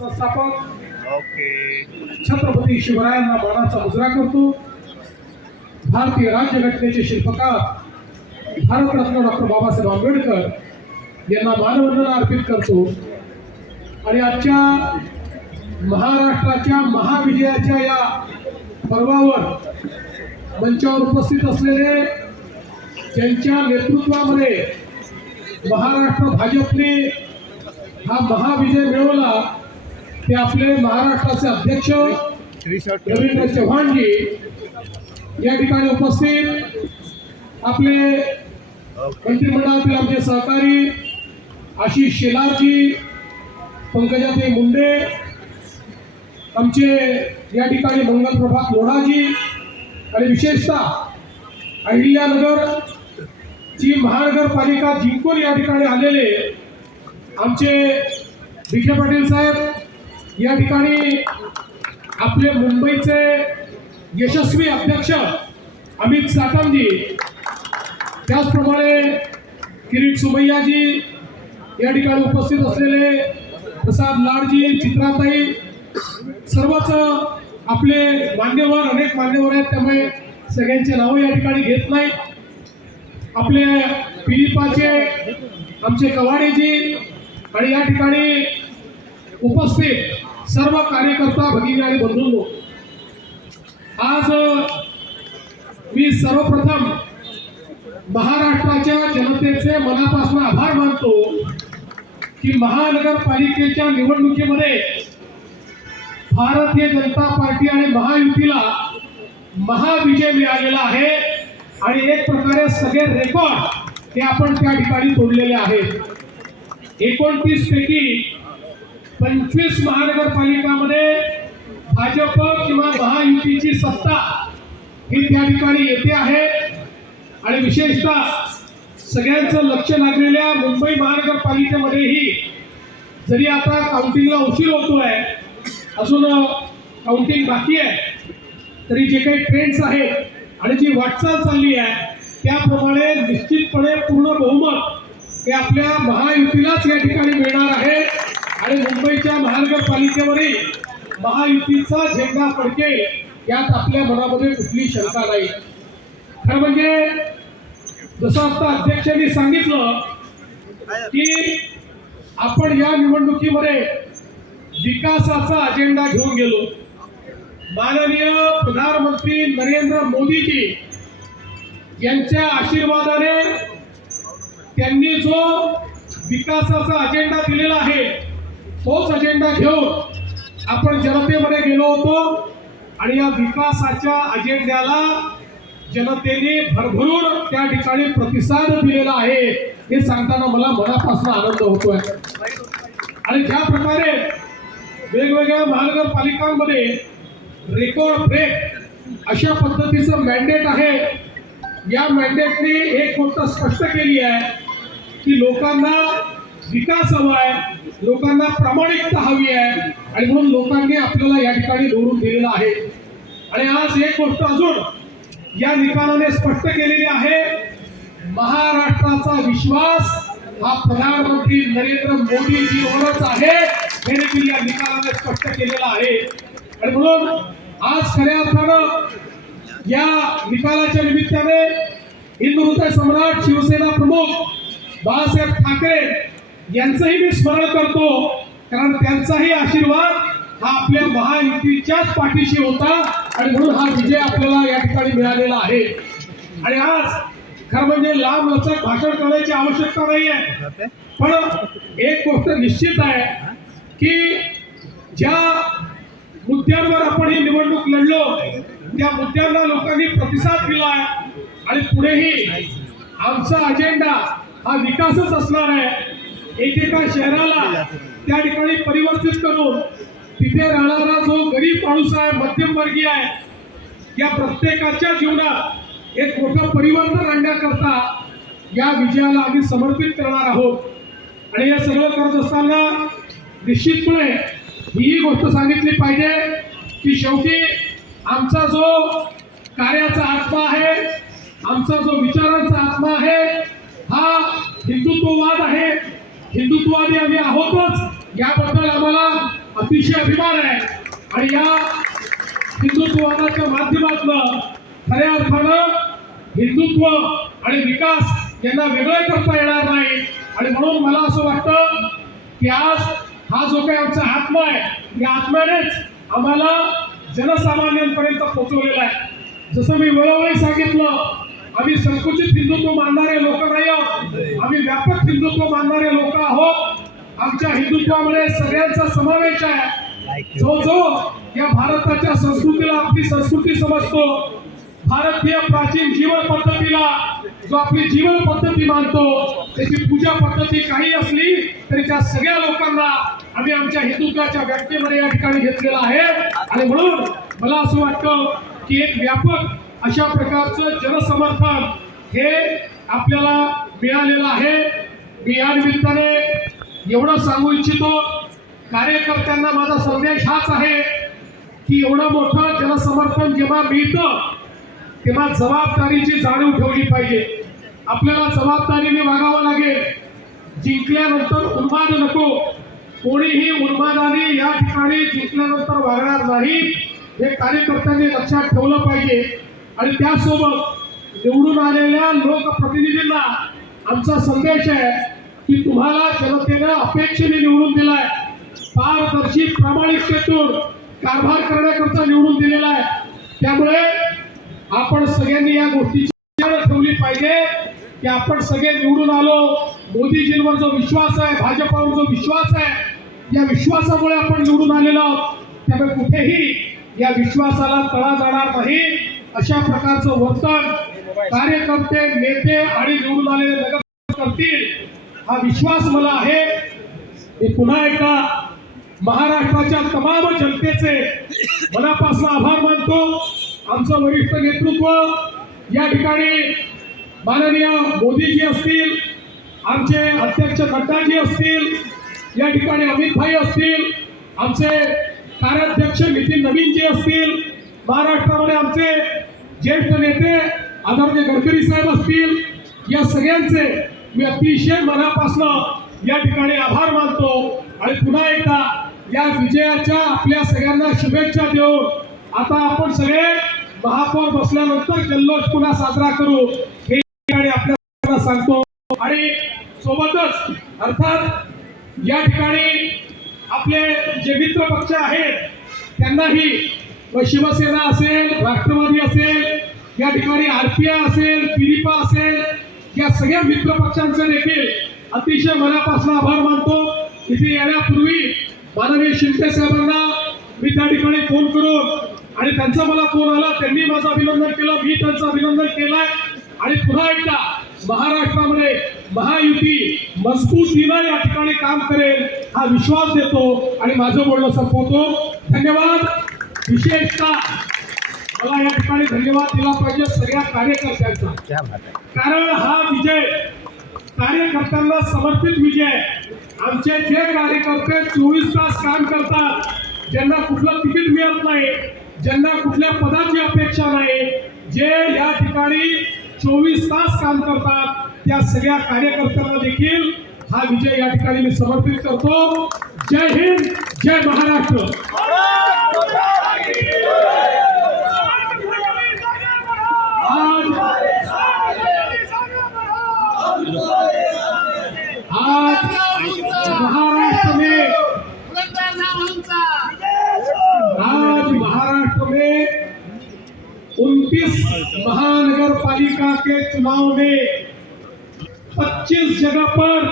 संस्थापक ओके. छत्रपती शिवरायांना मानाचा मुजरा करतो. भारतीय राज्यघटनेचे शिल्पकार भारतरत्न डॉक्टर बाबासाहेब आंबेडकर यांना मानवंदना अर्पित करतो. आणि आजच्या महाराष्ट्राच्या महाविजयाच्या या पर्वावर मंचावर उपस्थित असलेले, ज्यांच्या नेतृत्वामध्ये महाराष्ट्र भाजपने हा महाविजय मिळवला, ते आपले महाराष्ट्राचे अध्यक्ष रवींद्र चव्हाणजी या ठिकाणी उपस्थित, आपले मंत्रिमंडळातील आमचे सहकारी आशिष शेलारजी, पंकजाताई मुंडे, आमचे या ठिकाणी मंगल प्रभात लोढाजी, आणि विशेषतः अहिल्यानगर ची महानगरपालिका जिंकून या ठिकाणी आलेले आमचे विखे पाटील साहेब, या ठिकाणी आपले मुंबईचे यशस्वी अध्यक्ष अमित साटमजी, त्याचप्रमाणे किरीट सुमैयाजी, या ठिकाणी उपस्थित असलेले प्रसाद लाडजी, चित्राताई, सर्वच आपले मान्यवर, अनेक मान्यवर आहेत, त्यामुळे सगळ्यांचे नाव या ठिकाणी घेत नाही. आपले पिलिपाचे आमचे कवाडेजी आणि या ठिकाणी उपस्थित सर्व कार्यकर्ता भगिनी आणि बंधूंनो, आज मी सर्वप्रथम महाराष्ट्राच्या जनतेचे मनापासून आभार मानतो की महानगरपालिकेच्या निवडणुकीमध्ये भारतीय जनता पार्टी आणि महायुतीला महाविजय मिळालेला आहे. आणि एक प्रकारे सगळे रेकॉर्ड हे आपण त्या ठिकाणी तोडलेले आहेत. 29 पैकी 25 महानगरपालिकामध्ये भाजप किंवा महायुतीची सत्ता ही त्या ठिकाणी येते आहे. आणि विशेषतः सगळ्यांचं लक्ष लागलेल्या मुंबई महानगरपालिकेमध्येही, जरी आता काउंटिंगला उशीर होतोय, अजून काउंटिंग बाकी आहे, तरी जे काही ट्रेंड्स आहेत आणि जी वाटचाल चालली आहे त्याप्रमाणे निश्चितपणे पूर्ण बहुमत हे आपल्या महायुतीलाच या ठिकाणी मिळणार आहे. आणि मुंबईच्या महानगरपालिकेवरील महायुतीचा झेंडा फडकेल यात आपल्या मनामध्ये कुठली शंका नाही. खरं म्हणजे जसं आता अध्यक्षांनी सांगितलं की आपण या निवडणुकीमध्ये विकासाचा अजेंडा घेऊन गेलो. माननीय प्रधानमंत्री नरेंद्र मोदीजी यांच्या आशीर्वादाने त्यांनी जो विकासाचा अजेंडा दिलेला आहे, तोच अजेंडा घेऊन आपण जनतेमध्ये गेलो होतो. आणि या विकासाच्या अजेंड्याला जनतेने भरभरून त्या ठिकाणी प्रतिसाद दिलेला आहे, हे सांगताना मला मनापासून आनंद होतोय. आणि ज्या प्रकारे वेगवेगळ्या महानगरपालिकांमध्ये रेकॉर्ड ब्रेक अशा पद्धतीचं मॅन्डेट आहे, या मॅन्डेटने एक गोष्ट स्पष्ट केली आहे की लोकांना विकास हवा आहे, लोकांना प्रामाणिकता हवी आहे, आणि म्हणून लोकांनी आपल्याला या ठिकाणी निवडून दिलेलं आहे. आणि आज एक गोष्ट अजून या निकालाने स्पष्ट केलेली आहे, महाराष्ट्राचा विश्वास हा प्रधानमंत्री नरेंद्र मोदीजीवरच आहे, हे देखील या निकालाने स्पष्ट केलेलं आहे. आणि म्हणून आज खऱ्या अर्थानं या निकालाच्या निमित्ताने हिंदुहृदय सम्राट शिवसेना प्रमुख बाळासाहेब ठाकरे यांचंही मी स्मरण करतो, कारण त्यांचाही आशीर्वाद हा आपल्या महायुतीच्याच पाठीशी होता. आणि म्हणून हा विजय आपल्याला या ठिकाणी मिळालेला आहे. आणि आज खरं म्हणजे लांब लचक भाषण करण्याची आवश्यकता नाही आहे, पण एक गोष्ट निश्चित आहे की ज्या मुद्द्यांवर आपण ही निवडणूक लढलो, त्या मुद्द्यांना लोकांनी प्रतिसाद दिला आहे. आणि पुढेही आमचा अजेंडा हा विकासच असणार आहे. एकेका शहराला त्या ठिकाणी परिवर्तित करून तिथे राहणारा जो गरीब माणूस आहे, मध्यमवर्गीय आहे, या प्रत्येकाच्या जीवनात एक मोठं परिवर्तन आणण्याकरता या विजयाला आम्ही समर्पित करणार आहोत. आणि हे सगळं करत असताना निश्चितपणे ही गोष्ट सांगितली पाहिजे की शेवटी आमचा जो कार्याचा आत्मा आहे, आमचा जो विचारांचा आत्मा आहे, हा हिंदुत्ववाद आहे. हिंदुत्ववादी आम्ही आहोतच, याबद्दल आम्हाला अतिशय अभिमान आहे आणि या हिंदुत्ववादाच्या माध्यमातून खऱ्या अर्थानं हिंदुत्व आणि विकास यांना वेगळं करता येणार नाही. आणि म्हणून मला असं वाटतं की आज हा जो काही आमचा आत्मा आहे या आत्म्यानेच आम्हाला जनसामान्यांपर्यंत पोहोचवलेला आहे. जसं मी वेळोवेळी सांगितलं, आम्ही संकुचित हिंदुत्व मानणारे लोक नाही आहोत, आम्ही व्यापक हिंदुत्व मानणारे लोक आहोत. आमच्या हिंदुत्वामध्ये सगळ्यांचा समावेश आहे. जो जो या भारताच्या संस्कृतीला आपली संस्कृती समजतो, भारतीय प्राचीन जीवन पद्धतीला जो आपली जीवन पद्धती मानतो, त्याची पूजा पद्धती काही असली तरी त्या सगळ्या लोकांना आम्ही आमच्या हिंदुत्वाच्या व्याख्येमध्ये या ठिकाणी घेतलेला आहे. आणि म्हणून मला असं वाटतं की एक व्यापक अशा प्रकारचं जनसमर्थन हे आपल्याला मिळालेलं आहे. मी या निमित्ताने एवढं सांगू इच्छितो, कार्यकर्त्यांना माझा संदेश हाच आहे की एवढं मोठं जनसमर्थन जेव्हा मिळतं तेव्हा जबाबदारीची जाणीव ठेवली पाहिजे. आपल्याला जबाबदारीने वागावं लागेल. जिंकल्यानंतर उन्माद नको, कोणीही उन्मादाने या ठिकाणी जिंकल्यानंतर वागणार नाही, हे कार्यकर्त्यांनी लक्षात ठेवलं पाहिजे. आणि त्यासोबत निवडून आलेल्या लोकप्रतिनिधींना आमचा संदेश आहे की तुम्हाला जनतेने अपेक्षेने निवडून दिलाय, पारदर्शी प्रामाणिकतेतून कारभार करण्याकरता निवडून दिलेला आहे. त्यामुळे आपण सगळ्यांनी या गोष्टीची जाणीव ठेवली पाहिजे की आपण सगळे निवडून आलो. मोदीजींवर जो विश्वास आहे, भाजपावर जो विश्वास आहे, या विश्वासामुळे आपण निवडून आलेलो आहोत. त्यामुळे कुठेही या विश्वासाला तडा जाणार नाही. अशा प्रकारचं वर्तन कार्यकर्ते, नेते आणि निवडून आलेले नगरसेवक करतील, हा विश्वास मला आहे. मी पुन्हा एकदा महाराष्ट्राच्या तमाम जनतेचे मनापासून आभार मानतो. आमचं वरिष्ठ नेतृत्व या ठिकाणी माननीय मोदीजी असतील, आमचे अध्यक्ष नड्डाजी असतील, या ठिकाणी अमित भाई असतील, आमचे कार्याध्यक्ष नितीन नवीनजी असतील, महाराष्ट्रामध्ये आमचे ज्येष्ठ नेते आदरणीय गडकरी साहेब असतील, या सगळ्यांचे मी अतिशय मनापासून या ठिकाणी आभार मानतो. आणि पुन्हा एकदा या विजयाच्या आपल्या सगळ्यांना शुभेच्छा देऊन आता आपण सगळे महापौर बसल्यानंतर जल्लोष पुन्हा साजरा करू हे आपल्याला सांगतो. आणि सोबतच अर्थात या ठिकाणी आपले जे मित्र पक्ष आहेत त्यांनाही, शिवसेना असेल, राष्ट्रवादी असेल, या ठिकाणी आरपीआय असेल, पिरिपा असेल, या सगळ्या मित्र पक्षांचे देखील अतिशय मनापासून आभार मानतो. इथे येण्यापूर्वी माननीय शिंदे साहेबांना मी त्या ठिकाणी फोन करून आणि त्यांचा मला फोन आला, त्यांनी माझं अभिनंदन केलं, मी त्यांचं अभिनंदन केलंय. आणि पुन्हा एकदा महाराष्ट्रामध्ये महायुती मजबूतीनं या ठिकाणी काम करेल हा विश्वास देतो आणि माझं बोलणं संपवतो. धन्यवाद. विशेषतः मला या ठिकाणी धन्यवाद दिला पाहिजे सगळ्या कार्यकर्त्यांचा, कारण हा विजय कार्यकर्त्यांना समर्पित विजय आहे. आमचे जे कार्यकर्ते 24 तास काम करतात, ज्यांना कुठलं तिकीट मिळत नाही, ज्यांना कुठल्या पदाची अपेक्षा नाही, जे या ठिकाणी 24 तास काम करतात, त्या सगळ्या कार्यकर्त्यांना देखील हा विजय या ठिकाणी मी समर्पित करतो. जय हिंद, जय महाराष्ट्र. आज महाराष्ट्र में 29 महानगर पालिका के चुनाव में 25 जगह पर